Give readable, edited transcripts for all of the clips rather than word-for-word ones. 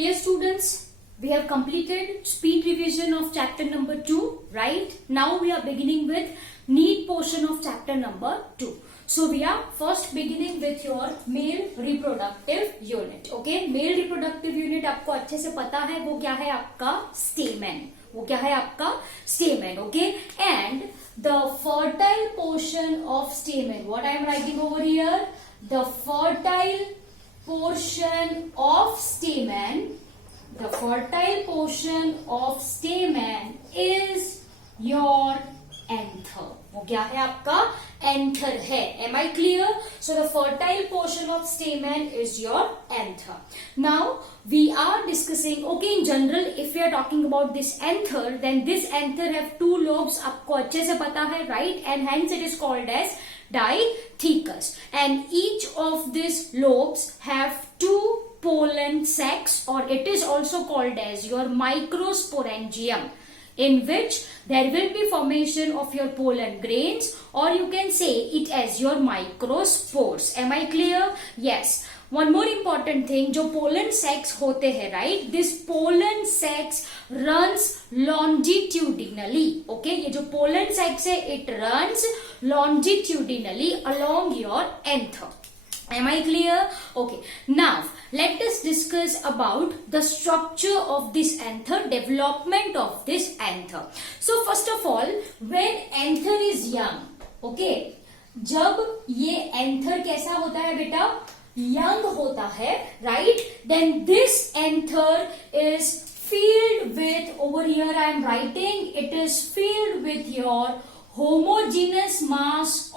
Dear students, we have completed speed revision of chapter number 2, right? Now we are beginning with need portion of chapter number 2. So we are first beginning with your male reproductive unit. Okay, male reproductive unit आपको अच्छे से पता है वो क्या है आपका stamen. वो क्या है आपका stamen. Okay, and the fertile portion of stamen. What I am writing over here? The fertile portion of stamen. The fertile portion of stamen is your anther. वो क्या है आपका anther है. Am I clear? So the fertile portion of stamen is your anther. Now we are discussing, okay, in general if we are talking about this anther, then this anther have two lobes. आपको अच्छे से पता है, right? And hence it is called as dithecus. And each of these lobes have two pollen sacs, or it is also called as your microsporangium, in which there will be formation of your pollen grains, or you can say it as your microspores. Am I clear? Yes. One more important thing, जो pollen sacs होते हैं, right? This pollen sacs runs longitudinally. Okay, ये जो pollen sacs है, it runs longitudinally along your anther. Am I clear? Okay. Now, let us discuss about the structure of this anther, development of this anther. So, first of all, when anther is young, okay, जब ये anther कैसा होता है बेटा? Young होता है, right? Then this anther is filled with, over here I am writing, it is filled with your homogeneous mass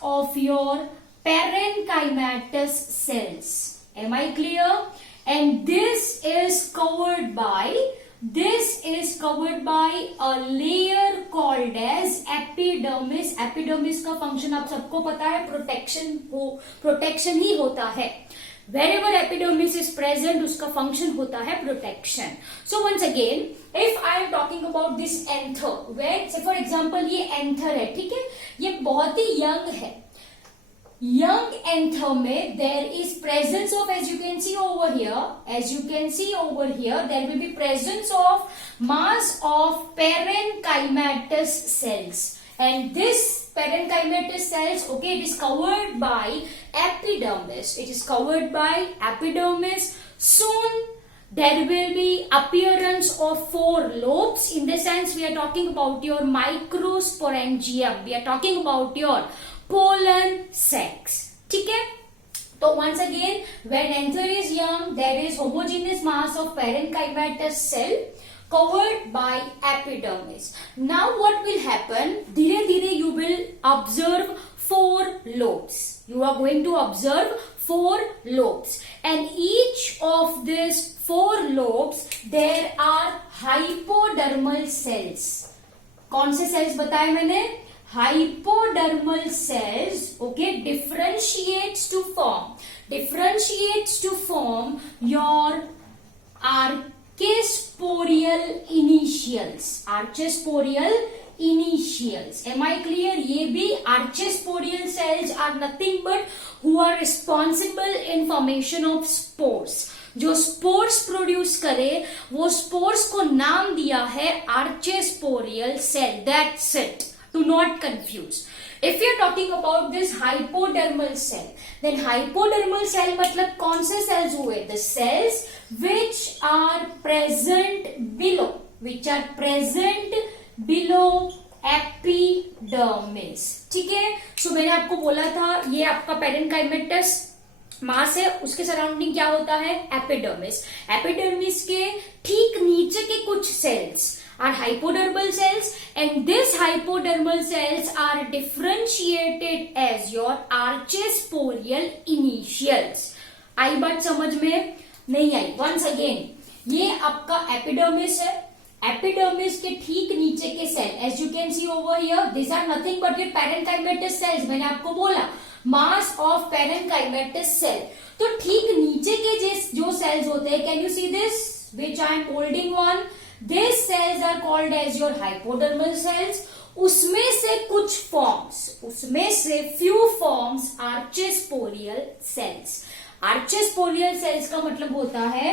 of your parenchymatous cells. Am I clear? And this is covered by a layer called as epidermis. Epidermis का function आप सबको पता है, protection ही होता है. Wherever epidermis is present, उसका function होता है protection. So once again, if I am talking about this anther, where say for example ये anther है, ठीक है, ये बहुत ही young है. Young anther में there is presence of, as you can see over here, there will be presence of mass of parenchymatous cells, and this parenchymatous cells, okay, it is covered by epidermis. Soon there will be appearance of four lobes. In the sense we are talking about your microsporangium. We are talking about your pollen sacs. ठीक है? So once again, when anther is young, there is homogeneous mass of parenchymatous cell covered by epidermis. Now what will happen? धीरे धीरे you will observe four lobes. You are going to observe four lobes, and each of these four lobes there are hypodermal cells. कौन से cells बताए मैंने? Hypodermal cells, okay, differentiates to form your archesporal initials. Am I clear? ये भी archesporal cells are nothing but who are responsible in formation of spores. जो spores produce करे, वो spores को नाम दिया है archesporal cell. That's it. Do not confuse. If you are talking about this hypodermal cell, then hypodermal cell मतलब कौन से cells हुए? The cells which are present below epidermis. ठीक है? So मैंने आपको बोला था ये आपका parenchymatous मास है, उसके सराउंडिंग क्या होता है? एपिडर्मिस. एपिडर्मिस के ठीक नीचे के कुछ sales are hypodermal cells, and these hypodermal cells are differentiated as your archesporal initials. आई बात समझ में? नहीं आई. Once again, ये आपका एपिडर्मिस है. एपिडर्मिस के ठीक नीचे के cell, as you can see over here, these are nothing but your parenchymatous cells. मैंने आपको बोला mass of parenchymatous cell. तो ठीक नीचे के जो cells होते हैं, can you see this which I am holding one? These cells are called as your hypodermal cells. उसमें से कुछ फॉर्म्स, उसमें से few forms archesporal cells. Archesporial cells का मतलब होता है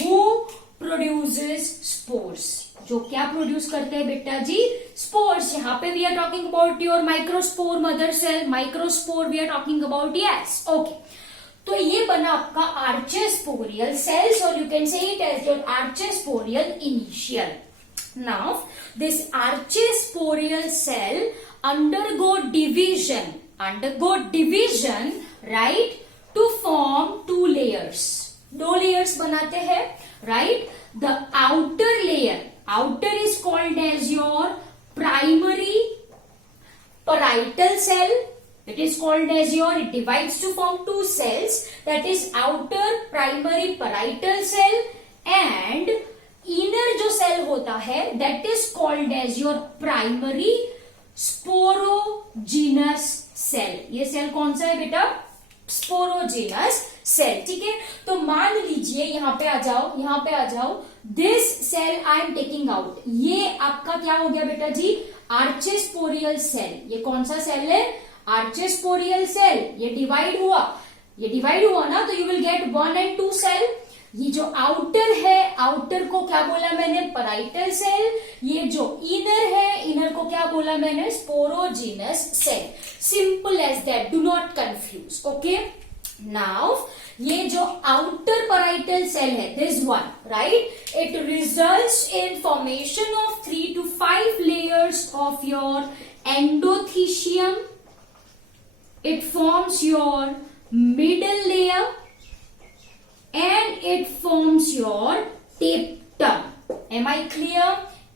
हु प्रोड्यूसेस स्पोर्स, जो क्या प्रोड्यूस करते हैं बेटा जी, स्पोर्स। यहाँ पे we are talking about your microspore mother cell, microspore we are talking about, yes okay. तो ये बना आपका आर्चेस्पोरियल सेल्स और you can say it as your archesporial initial. Now this archesporial cell undergo division right to form two layers, दो layers बनाते हैं right। the outer layer, outer is called as your primary parietal cell, it is called as your, it divides to form two cells, that is outer primary parietal cell and inner जो cell होता है that is called as your primary sporogenous cell. ये cell कौन सा है बेटा, sporogenous cell, ठीक है। तो मान लीजिए यहाँ पे आ जाओ, यहाँ पे आ जाओ, this cell I am taking out, ये आपका क्या हो गया बेटा जी, आर्चेस्पोरियल सेल। ये कौन सा सेल है, आर्चेस्पोरियल सेल। ये डिवाइड हुआ ना, तो you will get 1 and 2 cell. ये जो आउटर है, आउटर को क्या बोला मैंने, पैराइटल सेल। ये जो इनर है, इनर को क्या बोला मैंने, sporogenous cell. Simple as that, do not confuse, okay. Now ये जो आउटर पैराइटल सेल है, this one right, it results in formation of 3 to 5 layers of your endothecium. It forms your middle layer and it forms your tapetum. Am I clear?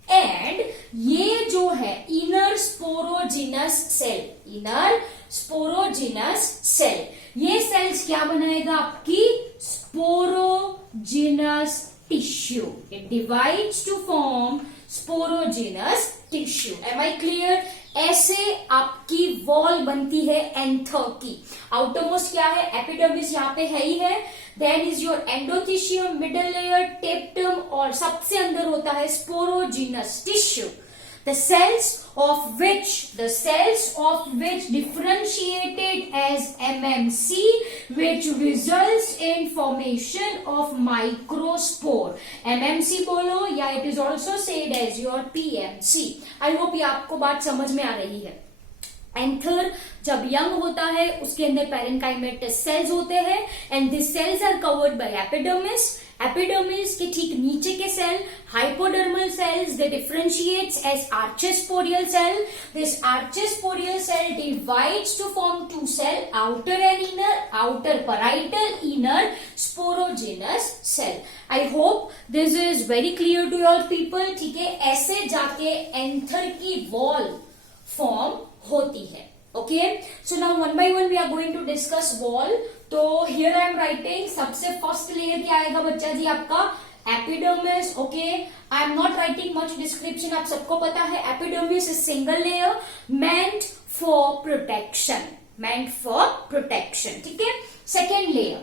And ये जो है inner sporogenous cell, inner sporogenous cell, ये cells क्या बनाएगा आपकी, sporogenous tissue. It divides to form sporogenous tissue. Am I clear? ऐसे आपकी wall बनती है एंथर की। आउटरमोस्ट क्या है, एपिडर्मिस यहाँ पे है ही है, then is your endothecium, middle layer, tapetum, और सबसे अंदर होता है sporogenous tissue. The cells of which differentiated as MMC, which results in formation of microspore. MMC बोलो या it is also said as your PMC. I hope ये आपको बात समझ में आ रही है। एंथर जब यंग होता है उसके अंदर पैरेन्काइमेटस सेल्स होते हैं and this cells are covered by epidermis. Epidermis के ठीक नीचे के cell hypodermal cells, they differentiates as archesporial cell. This archesporial cell divides to form two cell, outer and inner, outer parietal, inner sporogenous cell. I hope this is very clear to all people, ठीक है। ऐसे जाके anther की wall form होती है, okay. So now one by one we are going to discuss wall. तो here I am writing, सबसे first layer क्या आएगा बच्चा जी आपका, epidermis, okay. I am not writing much description, आप सबको पता है epidermis is single layer meant for protection, ठीक है। Second layer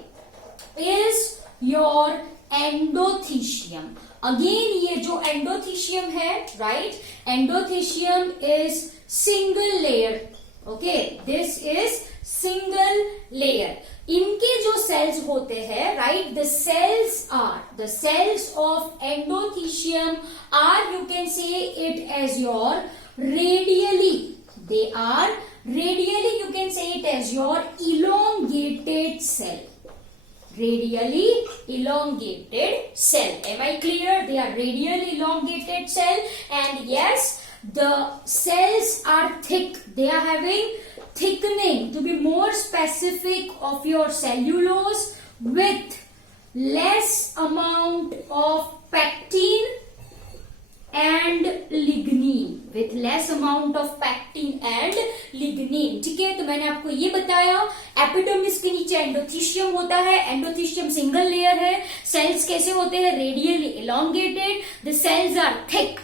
is your endothecium. Again ये जो एंडोथीशियम है right, endothecium is single layer, okay, this is single layer. इनके जो सेल्स होते हैं right, the cells of endothecium are, you can say it as your radially, they are radially, you can say it as your elongated cell, radially elongated cell. Am I clear? They are radially elongated cell, and yes, the cells are thick, they are having thickening, to be more specific, of your cellulose with less amount of pectin and lignin, with less amount of pectin and lignin, ठीक है। तो मैंने आपको ये बताया, epidermis के नीचे endothecium होता है, एंडोथीशियम सिंगल लेयर है, सेल्स कैसे होते हैं, radially elongated, the cells are thick,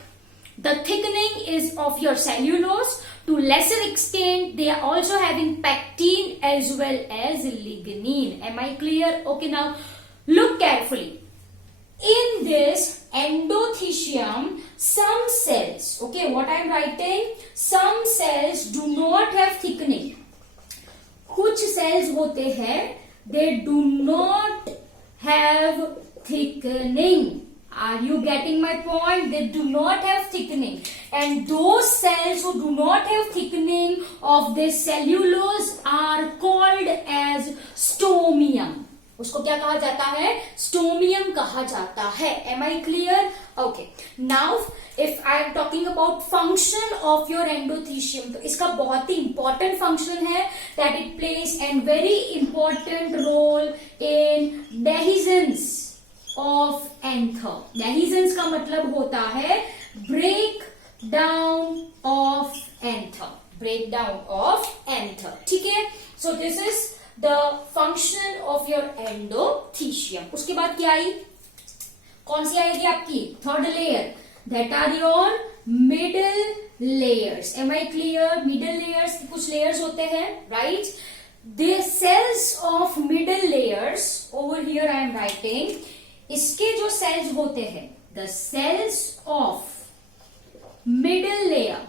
the thickening is of your cellulose, to lesser extent they are also having pectin as well as lignin. Am I clear? Okay, now look carefully. In this endothecium, some cells, okay, what I am writing, some cells do not have thickening. कुछ cells होते हैं they do not have thickening. Are you getting my point? They do not have thickening. And those cells who do not have thickening of this cellulose are called as stomium. उसको क्या कहा जाता है? Stomium कहा जाता है. Am I clear? Okay. Now, if I am talking about function of your endothecium, तो इसका बहुत ही important function है that it plays a very important role in dehiscence of anther. Dehiscence का मतलब होता है break down of anther. Break down of anther. ठीक है? So this is the function of your endothecium. उसके बाद क्या आई? कौन सी आएगी आपकी? Third layer. That are your middle layers. Am I clear? Middle layers के कुछ layers होते हैं, right? The cells of middle layers, over here I am writing, इसके जो cells होते हैं, the cells of middle layer,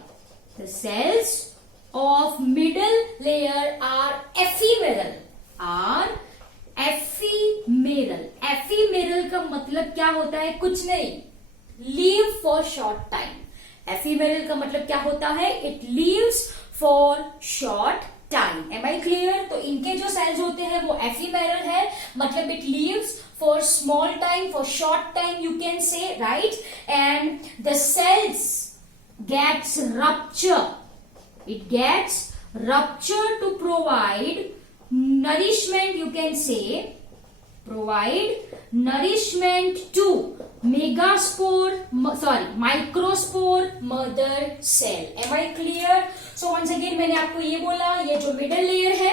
the cells of middle layer are ephemeral. Ephemeral का मतलब क्या होता है? कुछ नहीं, live for short time. Ephemeral का मतलब क्या होता है? It lives for short time. Am I clear? तो इनके जो cells होते हैं वो ephemeral है, मतलब it lives for small time, for short time you can say, right? And the cells gets rupture. It gets rupture to provide nourishment, you can say, provide nourishment to microspore mother cell. Am I clear? So once again मैंने आपको ये बोला, ये जो middle layer है,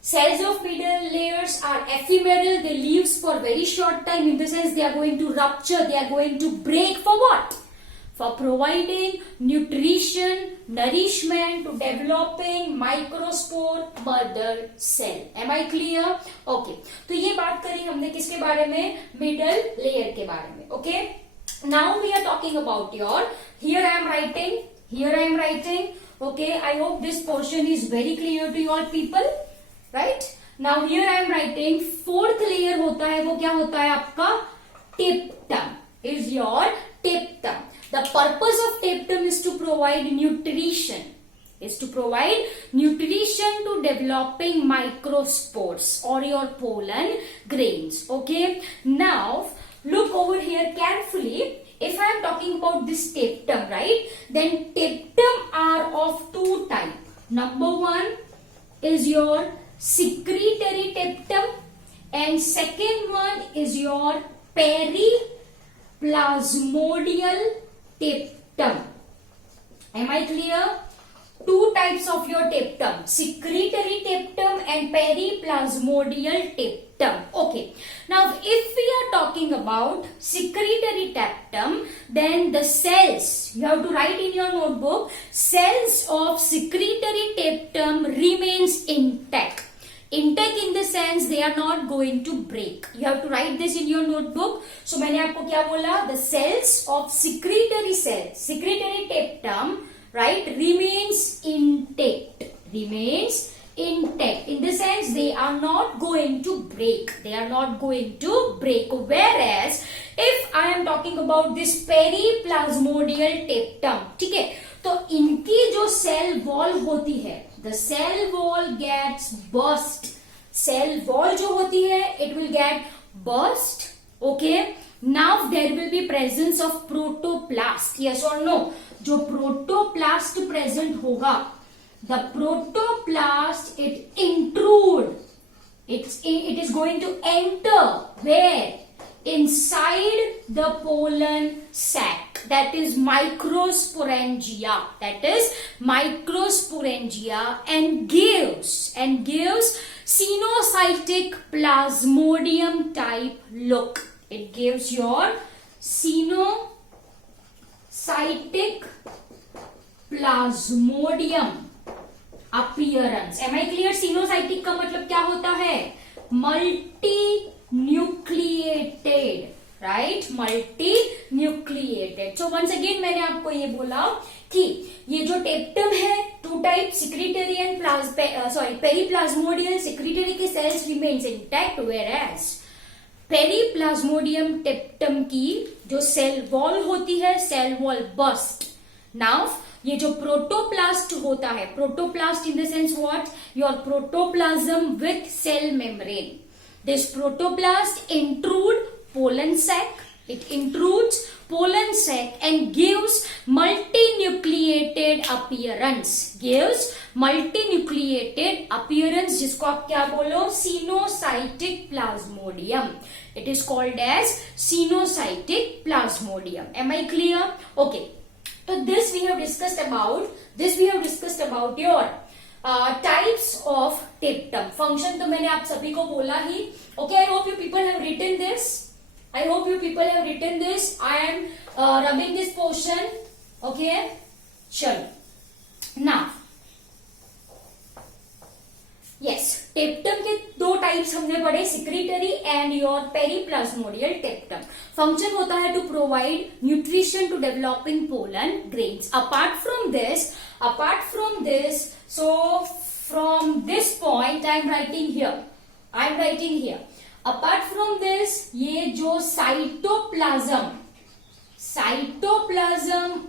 cells of middle layers are ephemeral. They lives for very short time. In the sense they are going to rupture, they are going to break for what? For providing nutrition, nourishment to developing microspore mother cell. Am I clear? Okay. तो ये बात करी हमने किसके बारे में? Middle layer के बारे में. Okay. Now we are talking about your. Here I am writing. Okay. I hope this portion is very clear to you all people. Right? Now here I am writing. Fourth layer होता है वो क्या होता है आपका? Tapetum is your tapetum. The purpose of tapetum is to provide nutrition. To developing microspores or your pollen grains. Okay. Now look over here carefully. If I am talking about this tapetum, right? Then tapetum are of two types. Number one is your secretory tapetum, and second one is your periplasmodial tapetum. Am I clear? Two types of your tapetum, secretory tapetum and periplasmodial tapetum. Okay. Now if we are talking about secretory tapetum, then the cells, you have to write in your notebook, cells of secretory tapetum remains intact. Intact in the sense they are not going to break. You have to write this in your notebook. So मैंने आपको क्या बोला? The cells of secretory tapetum, right, remains intact. In the sense they are not going to break. Whereas if I am talking about this periplasmodial tapetum, ठीक है, तो इनकी जो cell wall होती है, the cell wall gets burst. Cell wall जो होती है, it will get burst. Okay. Now there will be presence of protoplast. Yes or no? जो protoplast present होगा, the protoplast it intrude. It is going to enter where? Inside the pollen sac. That is microsporangia. And gives sinusitic plasmodium type look. It gives your sinusitic plasmodium appearance. Am I clear? Sinusitic का मतलब क्या होता है? Multinucleated, right? Multinucleated. So once again मैंने आपको ये बोला कि ये जो टेप्टम है, to types, secretory and periplasmodial secretory के cells remains intact, whereas periplasmodium tapetum की जो सेल वॉल होती है, सेल वॉल बस्ट. नाउ ये जो प्रोटोप्लास्ट होता है, protoplast in the sense what, your protoplasm with cell membrane. This protoplast intrude pollen sac. It intrudes pollen sac and gives multinucleated appearance. Gives multinucleated appearance, जिसको आप क्या बोलो, sinusotic plasmodium. It is called as sinusotic plasmodium. Am I clear? Okay. So this we have discussed about your types of tapetum. Function तो मैंने आप सभी को बोला ही. Okay, I hope you people have written this. I am rubbing this portion. Okay, chalo. Now, yes, टेप्टम के दो types हमने पढ़े, secretory and your periplasmodial tapetum. Function होता है to provide nutrition to developing pollen grains. Apart from this, so from this point I am writing here. Apart from this, ये जो cytoplasm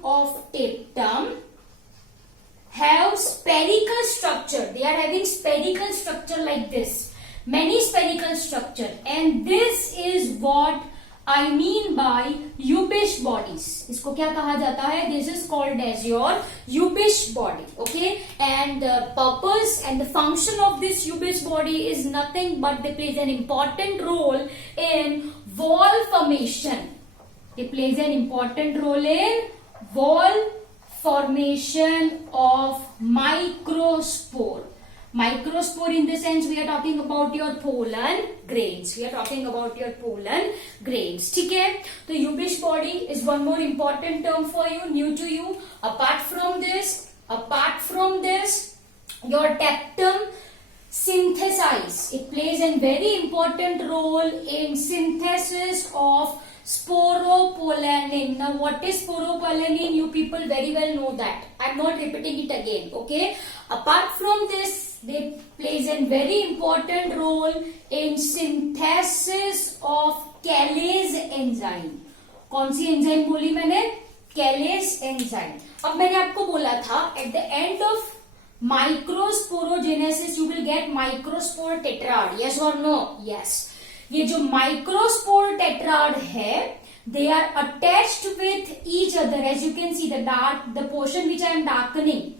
of tapetum have spherical structure. They are having spherical structure like this, many spherical structure, and this is what I mean by Ubish bodies. इसको क्या कहा जाता है? This is called as your Ubish body. Okay, and the purpose and the function of this Ubish body is nothing but they plays an important role in wall formation. It plays an important role in wall formation of microspore. Microspore in the sense we are talking about your pollen grains. ठीक है? तो Ubish body is one more important term for you, new to you. Apart from this, your tapetum synthesize. It plays a very important role in synthesis of sporopollenin. Now what is sporopollenin? You people very well know that. I'm not repeating it again. Okay. Apart from this, they plays a very important role in synthesis of Calais enzyme. कौन सी enzyme बोली मैंने? Calais enzyme. अब मैंने आपको बोला था at the end of microsporogenesis you will get microspore tetrad. Yes or no? Yes. ये जो microspore tetrad है, they are attached with each other. As you can see the portion which I am darkening,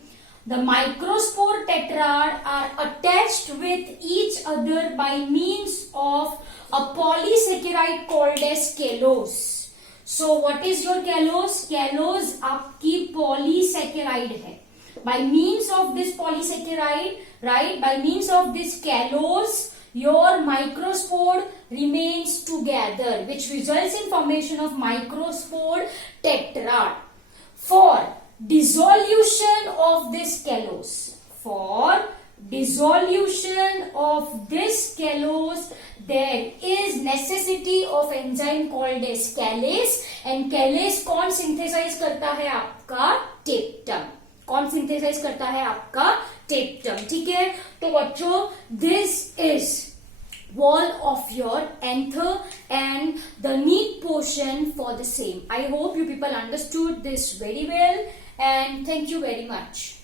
the microspore tetrad are attached with each other by means of a polysaccharide called as callose. So what is your callose? Callose आपकी polysaccharide है. By means of this polysaccharide, right? By means of this callose, your microspore remains together, which results in formation of microspore tetrad. For dissolution of this callose, there is necessity of enzyme called as Calais, and Calais कौन synthesize करता है? आपका tapetum. ठीक है? तो बच्चों, this is wall of your anther and the neat portion for the same. I hope you people understood this very well, and thank you very much.